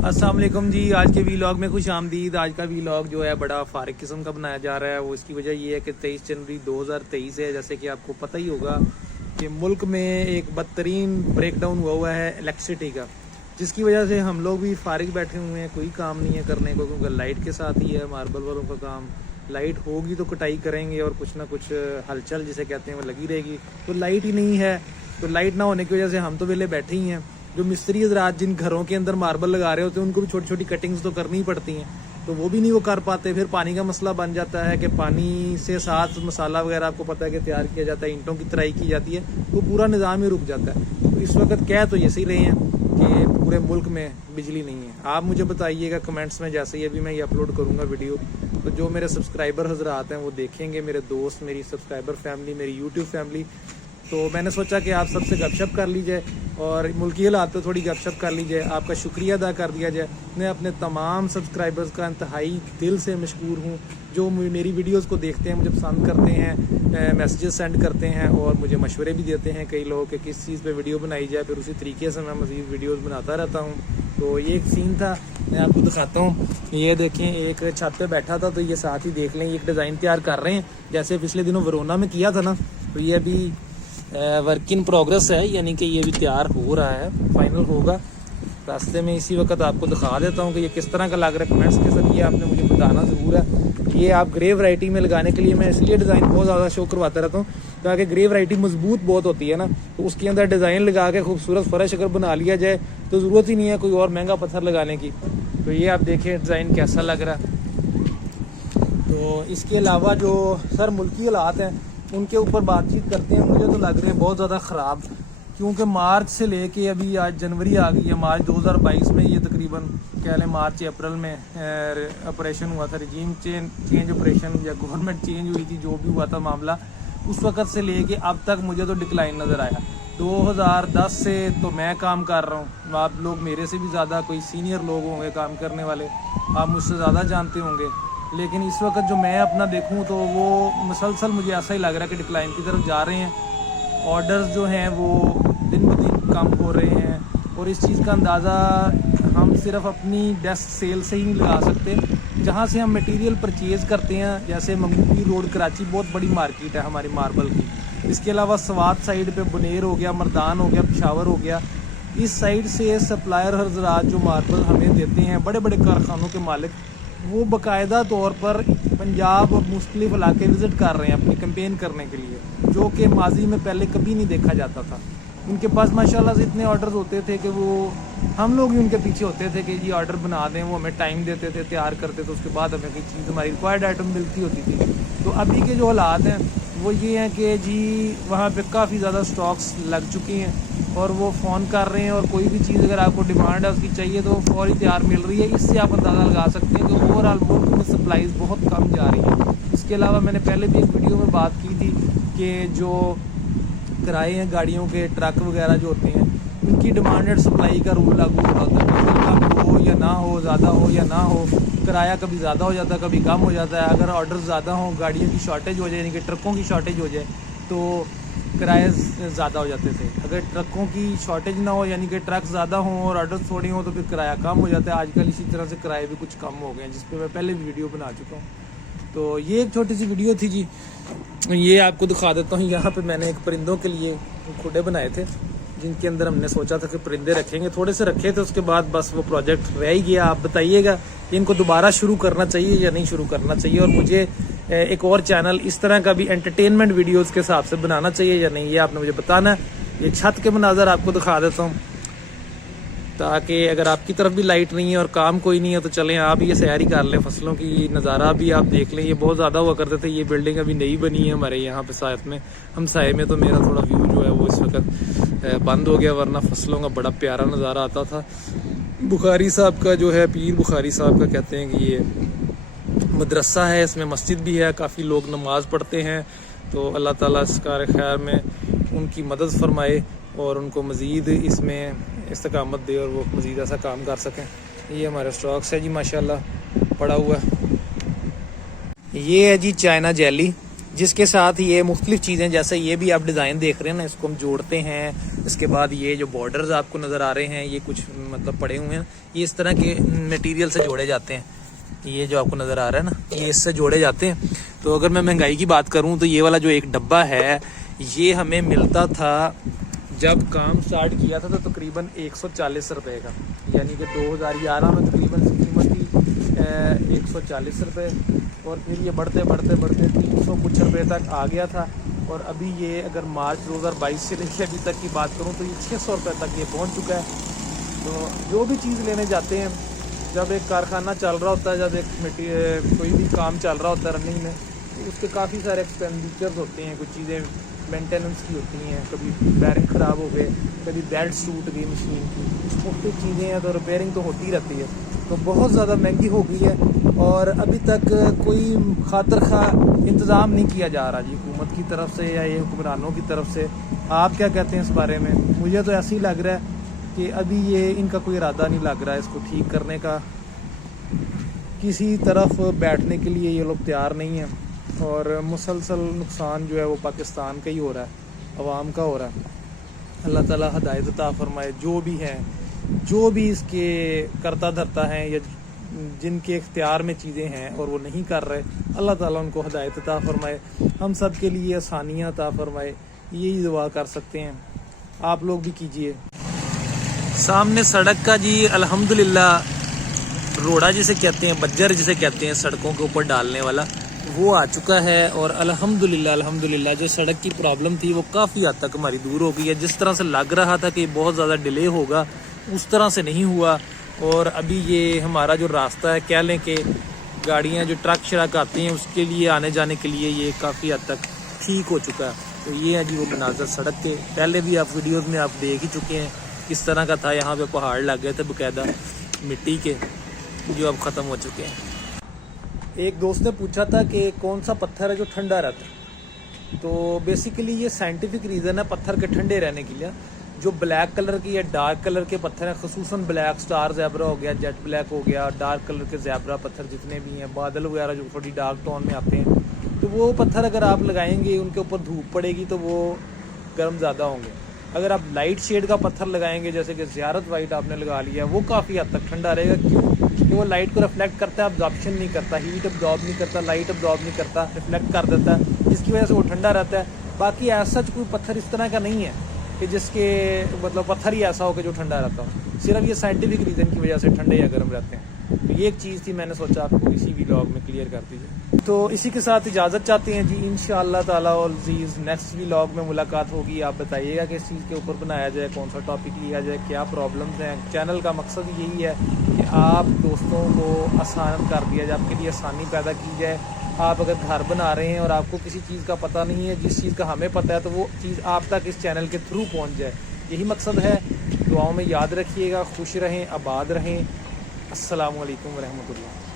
अस्सलाम वालेकुम जी। आज के वीलॉग में खुश आमदीद। आज का वीलॉग जो है बड़ा फारिग किस्म का बनाया जा रहा है। वो इसकी वजह ये है कि 23 जनवरी 2023 है। जैसे कि आपको पता ही होगा कि मुल्क में एक बदतरीन ब्रेकडाउन हुआ है इलेक्ट्रिसिटी का, जिसकी वजह से हम लोग भी फारिग बैठे हुए हैं। कोई काम नहीं है करने को, क्योंकि लाइट के साथ ही है मार्बल वालों का काम। लाइट होगी तो कटाई करेंगे और कुछ ना कुछ हलचल जिसे कहते हैं वो लगी रहेगी। तो लाइट ही नहीं है, तो लाइट ना होने की वजह से हम तो वेले बैठे ही हैं। जो मिस्त्री हजरात जिन घरों के अंदर मार्बल लगा रहे होते हैं उनको भी छोटी छोटी कटिंग्स तो करनी ही पड़ती हैं, तो वो भी नहीं वो कर पाते। फिर पानी का मसला बन जाता है कि पानी से साथ मसाला वगैरह आपको पता है कि तैयार किया जाता है, ईंटों की तराई की जाती है, तो पूरा निज़ाम ही रुक जाता है। तो इस वक्त कह तो ये सही रहे हैं कि पूरे मुल्क में बिजली नहीं है। आप मुझे बताइएगा कमेंट्स में, जैसे ही अभी मैं ये अपलोड करूँगा वीडियो, तो जो मेरे सब्सक्राइबर हजरात हैं वो देखेंगे, मेरे दोस्त, मेरी सब्सक्राइबर फैमिली, मेरी यूट्यूब फैमिली। तो मैंने सोचा कि आप सबसे गपशप कर लीजिए और मुल्की हालात पे थोड़ी गपशप कर लीजिए, आपका शुक्रिया अदा कर दिया जाए। मैं अपने तमाम सब्सक्राइबर्स का इंतहाई दिल से मशकूर हूँ, जो मेरी वीडियोस को देखते हैं, मुझे पसंद करते हैं, मैसेजेस सेंड करते हैं और मुझे मशवरे भी देते हैं कई लोग कि किस चीज़ पे वीडियो बनाई जाए। फिर उसी तरीके से मैं मज़ीद वीडियोस बनाता रहता हूँ। तो ये एक सीन था, मैं आपको दिखाता हूँ। ये देखें, एक छत पे बैठा था, तो ये साथ ही देख लें, एक डिज़ाइन तैयार कर रहे हैं जैसे पिछले दिनों वरोना में किया था ना। तो ये अभी वर्क इन प्रोग्रेस है, यानी कि ये भी तैयार हो रहा है, फाइनल होगा रास्ते में। इसी वक्त आपको दिखा देता हूँ कि ये किस तरह का लग रहा है। कमेंट्स के जरिए आपने मुझे बताना ज़रूर है। ये आप ग्रे वैरायटी में लगाने के लिए मैं इसलिए डिज़ाइन बहुत ज़्यादा शो करवाता रहता हूँ, ताकि ग्रे वैरायटी मजबूत बहुत होती है ना, तो उसके अंदर डिज़ाइन लगा के खूबसूरत फर्श अगर बना लिया जाए तो ज़रूरत ही नहीं है कोई और महंगा पत्थर लगाने की। तो ये आप देखें डिज़ाइन कैसा लग रहा है। तो इसके अलावा जो सर मुल्की हालात हैं उनके ऊपर बातचीत करते हैं। मुझे तो लग रहे हैं बहुत ज़्यादा ख़राब, क्योंकि मार्च से लेके अभी आज जनवरी आ गई है, मार्च 2022 में ये तकरीबन कह लें मार्च अप्रैल में ऑपरेशन हुआ था, रजीम चेंज ऑपरेशन या गवर्नमेंट चेंज हुई थी, जो भी हुआ था मामला, उस वक़्त से लेके अब तक मुझे तो डिक्लाइन नज़र आया। 2010 से तो मैं काम कर रहा हूँ, आप लोग मेरे से भी ज़्यादा कोई सीनियर लोग होंगे काम करने वाले, आप मुझसे ज़्यादा जानते होंगे, लेकिन इस वक्त जो मैं अपना देखूं तो वो मुसलसल मुझे ऐसा ही लग रहा है कि डिक्लाइन की तरफ जा रहे हैं। ऑर्डर्स जो हैं वो दिन ब दिन कम हो रहे हैं, और इस चीज़ का अंदाज़ा हम सिर्फ अपनी डेस्क सेल से ही नहीं लगा सकते। जहाँ से हम मटेरियल परचेज़ करते हैं, जैसे मंगूपी रोड कराची बहुत बड़ी मार्केट है हमारी मार्बल की, इसके अलावा स्वात साइड पे बुनेर हो गया, मर्दान हो गया, पेशावर हो गया, इस साइड से सप्लायर हजरात जो मार्बल हमें देते हैं, बड़े बड़े कारखानों के मालिक, वो बाकायदा तौर पर पंजाब और मुख्तलिफ इलाके विज़िट कर रहे हैं अपनी कैंपेन करने के लिए, जो कि माजी में पहले कभी नहीं देखा जाता था। उनके पास माशाल्लाह से इतने ऑर्डर्स होते थे कि वो हम लोग भी उनके पीछे होते थे कि जी ऑर्डर बना दें, वो हमें टाइम देते थे, तैयार करते थे, उसके बाद हमें कोई चीज़ हमारी रिक्वायर्ड आइटम मिलती होती थी। तो अभी के जो हालात हैं वो ये हैं कि जी वहाँ पे काफ़ी ज़्यादा स्टॉक्स लग चुके हैं और वो फ़ोन कर रहे हैं, और कोई भी चीज़ अगर आपको डिमांड है उसकी चाहिए तो फौरी तैयार मिल रही है। इससे आप अंदाज़ा लगा सकते हैं कि ओवरऑल मुल्क में सप्लाईज बहुत कम जा रही है। इसके अलावा मैंने पहले भी एक वीडियो में बात की थी कि जो किराए हैं गाड़ियों के, ट्रक वगैरह जो होते हैं, उनकी डिमांडेड सप्लाई का रूल लागू होता है, कम हो या ना हो, ज़्यादा हो या ना हो, किराया कभी ज़्यादा हो जाता है, कभी कम हो जाता है। अगर ऑर्डर ज़्यादा हो, गाड़ियों की शॉर्टेज हो जाए, यानी कि ट्रकों की शॉर्टेज हो जाए, तो किराए ज़्यादा हो जाते थे। अगर ट्रकों की शॉर्टेज ना हो, यानी कि ट्रक ज़्यादा हों और ऑर्डर थोड़ी हों, तो फिर किराया कम हो जाता है। आजकल इसी तरह से किराए भी कुछ कम हो गए हैं, जिस पर मैं पहले भी वीडियो बना चुका हूँ। तो ये एक छोटी सी वीडियो थी जी, ये आपको दिखा देता हूँ। यहाँ पे मैंने एक परिंदों के लिए खुडे बनाए थे, जिनके अंदर हमने सोचा था कि परिंदे रखेंगे, थोड़े से रखे थे, उसके बाद बस वो प्रोजेक्ट रह ही गया। आप बताइएगा कि इनको दोबारा शुरू करना चाहिए या नहीं शुरू करना चाहिए, और मुझे एक और चैनल इस तरह का भी एंटरटेनमेंट वीडियोज़ के हिसाब से बनाना चाहिए या नहीं, ये आपने मुझे बताना है। ये छत के मनाज़र आपको दिखा देता हूँ, ताकि अगर आपकी तरफ भी लाइट नहीं है और काम कोई नहीं है तो चलें आप ये सैर ही कर लें, फसलों की नज़ारा भी आप देख लें। ये बहुत ज़्यादा हुआ करते थे, ये बिल्डिंग अभी नई बनी है हमारे यहाँ पे साथ में, हम साए में, तो मेरा थोड़ा व्यू जो है वो इस वक्त बंद हो गया, वरना फसलों का बड़ा प्यारा नज़ारा आता था। बुखारी साहब का जो है, पीर बुखारी साहब का कहते हैं कि ये मदरसा है, इसमें मस्जिद भी है, काफ़ी लोग नमाज़ पढ़ते हैं। तो अल्लाह ताला इस कार खैर में उनकी मदद फरमाए और उनको मज़ीद इसमें इस्तकामत दे और वो मज़ीद ऐसा काम कर सकें। ये हमारा स्टॉक्स है जी माशाल्लाह पड़ा हुआ है। ये है जी चाइना जेली, जिसके साथ ये मुख्तलिफ चीज़ें, जैसे ये भी आप डिज़ाइन देख रहे हैं ना, इसको हम जोड़ते हैं, اس کے بعد یہ جو بارڈرز آپ کو نظر آ رہے ہیں یہ کچھ مطلب پڑے ہوئے ہیں، یہ اس طرح کے میٹیریل سے جوڑے جاتے ہیں. یہ جو آپ کو نظر آ رہا ہے نا یہ اس سے جوڑے جاتے ہیں. تو اگر میں مہنگائی کی بات کروں تو یہ والا جو ایک ڈبہ ہے یہ ہمیں ملتا تھا جب کام سٹارٹ کیا تھا تو تقریباً 140 روپے کا، یعنی کہ 2011 میں تقریباً اس کی قیمت تھی 140 روپے، اور پھر یہ بڑھتے بڑھتے بڑھتے 300 کچھ روپے تک آ گیا تھا. اور ابھی یہ اگر مارچ 2022 سے لے کے ابھی تک کی بات کروں تو یہ 600 روپے تک یہ پہنچ چکا ہے. تو جو بھی چیز لینے جاتے ہیں، جب ایک کارخانہ چل رہا ہوتا ہے، جب ایک کوئی بھی کام چل رہا ہوتا ہے رننگ میں، تو اس کے کافی سارے ایکسپینڈیچرز ہوتے ہیں. کچھ چیزیں مینٹیننس کی ہوتی ہیں، کبھی بیرنگ خراب ہو گئے، کبھی بیلٹ ٹوٹ گئی مشین کی، مختلف چیزیں ہیں تو ریپیئرنگ تو ہوتی رہتی ہے. تو بہت زیادہ مہنگی ہو گئی ہے اور ابھی تک کوئی خاطر خواہ انتظام نہیں کیا جا رہا جی حکومت کی طرف سے یا یہ حکمرانوں کی طرف سے. آپ کیا کہتے ہیں اس بارے میں؟ مجھے تو ایسے ہی لگ رہا ہے کہ ابھی یہ ان کا کوئی ارادہ نہیں لگ رہا ہے اس کو ٹھیک کرنے کا، کسی طرف بیٹھنے کے لیے یہ لوگ تیار نہیں ہیں، اور مسلسل نقصان جو ہے وہ پاکستان کا ہی ہو رہا ہے، عوام کا ہو رہا ہے. اللہ تعالیٰ ہدایت عطا فرمائے. جو بھی ہیں، جو بھی اس کے کرتا دھرتا ہیں یا جن کے اختیار میں چیزیں ہیں اور وہ نہیں کر رہے، اللہ تعالیٰ ان کو ہدایت عطا فرمائے، ہم سب کے لیے آسانیاں عطا فرمائے. یہی دعا کر سکتے ہیں، آپ لوگ بھی کیجئے. سامنے سڑک کا جی الحمدللہ روڑا جسے کہتے ہیں، بجر جسے کہتے ہیں سڑکوں کے اوپر ڈالنے والا، وہ آ چکا ہے. اور الحمدللہ جو سڑک کی پرابلم تھی وہ کافی حد تک ہماری دور ہو گئی ہے. جس طرح سے لگ رہا تھا کہ بہت زیادہ ڈیلے ہوگا اس طرح سے نہیں ہوا. اور ابھی یہ ہمارا جو راستہ ہے، کہہ لیں کہ گاڑیاں جو ٹرک شرک آتے ہیں اس کے لیے آنے جانے کے لیے یہ کافی حد تک ٹھیک ہو چکا ہے. تو یہ ہے جی وہ مناظر سڑک کے. پہلے بھی آپ ویڈیوز میں آپ دیکھ ہی چکے ہیں کس طرح کا تھا. یہاں پہ پہاڑ لگ گئے تھے باقاعدہ مٹی کے، جو اب ختم ہو چکے ہیں. ایک دوست نے پوچھا تھا کہ کون سا پتھر ہے جو ٹھنڈا رہتا ہے، تو بیسیکلی یہ سائنٹیفک ریزن ہے پتھر کے ٹھنڈے رہنے کے لیے. جو بلیک کلر کی یا ڈارک کلر کے پتھر ہیں، خصوصاً بلیک سٹار زیبرا ہو گیا، جیٹ بلیک ہو گیا، ڈارک کلر کے زیبرا پتھر جتنے بھی ہیں، بادل وغیرہ جو تھوڑی ڈارک ٹون میں آتے ہیں، تو وہ پتھر اگر آپ لگائیں گے ان کے اوپر دھوپ پڑے گی تو وہ گرم زیادہ ہوں گے. اگر آپ لائٹ شیڈ کا پتھر لگائیں گے، جیسے کہ زیارت وائٹ آپ نے لگا لیا، وہ کافی حد تک ٹھنڈا رہے گا. کیوں کہ وہ لائٹ کو ریفلیکٹ کرتا ہے، ابزارپشن نہیں کرتا، ہیٹ ابزارب نہیں کرتا، لائٹ ابزارب نہیں کرتا، ریفلیکٹ کر دیتا ہے، جس کی وجہ سے وہ ٹھنڈا رہتا ہے. باقی ایسا کوئی پتھر اس طرح کا نہیں ہے کہ جس کے مطلب پتھر ہی ایسا ہو کہ جو ٹھنڈا رہتا ہو. صرف یہ سائنٹیفک ریزن کی وجہ سے ٹھنڈے یا گرم رہتے ہیں. تو یہ ایک چیز تھی، میں نے سوچا آپ کو اسی ویلاگ میں کلیئر کر دیجیے. تو اسی کے ساتھ اجازت چاہتے ہیں جی. انشاءاللہ تعالیٰ عزیز نیکسٹ ویلاگ میں ملاقات ہوگی. آپ بتائیے گا کہ اس چیز کے اوپر بنایا جائے، کون سا ٹاپک لیا جائے، کیا پرابلمز ہیں. چینل کا مقصد یہی ہے کہ آپ دوستوں کو آسان کر دیا جائے، آپ کے لیے آسانی پیدا کی جائے. آپ اگر گھر بنا رہے ہیں اور آپ کو کسی چیز کا پتہ نہیں ہے، جس چیز کا ہمیں پتہ ہے، تو وہ چیز آپ تک اس چینل کے تھرو پہنچ جائے. یہی مقصد ہے. دعاؤں میں یاد رکھیے گا. خوش رہیں، آباد رہیں. السلام علیکم ورحمۃ اللہ.